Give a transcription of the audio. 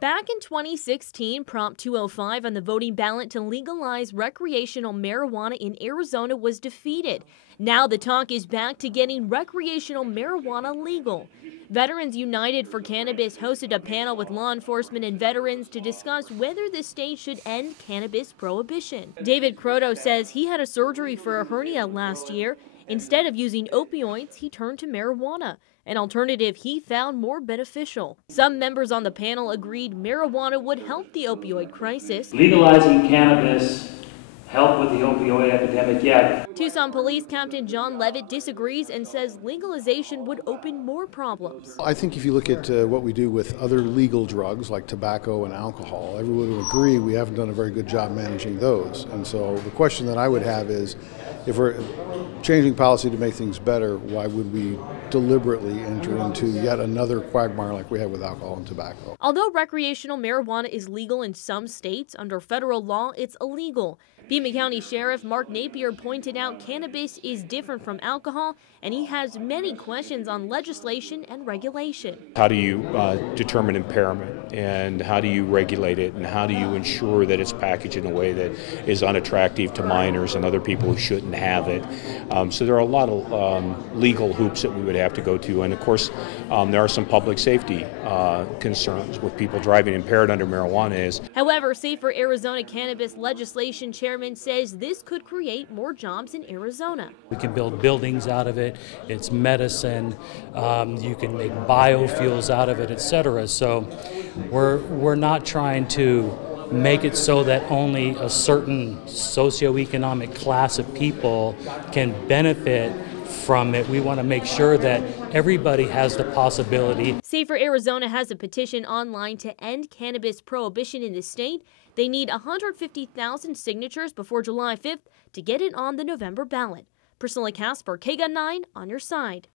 Back in 2016, Prop 205 on the voting ballot to legalize recreational marijuana in Arizona was defeated. Now the talk is back to getting recreational marijuana legal. Veterans United for Cannabis hosted a panel with law enforcement and veterans to discuss whether the state should end cannabis prohibition. David Croto says he had a surgery for a hernia last year. Instead of using opioids, he turned to marijuana, an alternative he found more beneficial. Some members on the panel agreed marijuana would help the opioid crisis. Legalizing cannabis help with the opioid epidemic, yeah. Tucson Police Captain John Levitt disagrees and says legalization would open more problems. I think if you look at what we do with other legal drugs like tobacco and alcohol, everyone would agree we haven't done a very good job managing those. And so the question that I would have is, if we're changing policy to make things better, why would we deliberately enter into yet another quagmire like we have with alcohol and tobacco? Although recreational marijuana is legal in some states, under federal law it's illegal. Pima County Sheriff Mark Napier pointed out cannabis is different from alcohol, and he has many questions on legislation and regulation. How do you determine impairment, and how do you regulate it, and how do you ensure that it's packaged in a way that is unattractive to minors and other people who shouldn't have it? So there are a lot of legal hoops that we would have to go to, and of course there are some public safety concerns with people driving impaired under marijuana. However, Safer Arizona Cannabis Legislation Chairman says this could create more jobs in Arizona. We can build buildings out of it, it's medicine, you can make biofuels out of it, etc. So we're not trying to make it so that only a certain socioeconomic class of people can benefit from it. We want to make sure that everybody has the possibility. Safer Arizona has a petition online to end cannabis prohibition in the state. They need 150,000 signatures before July 5th to get it on the November ballot. Priscilla Casper, KGUN 9 on your side.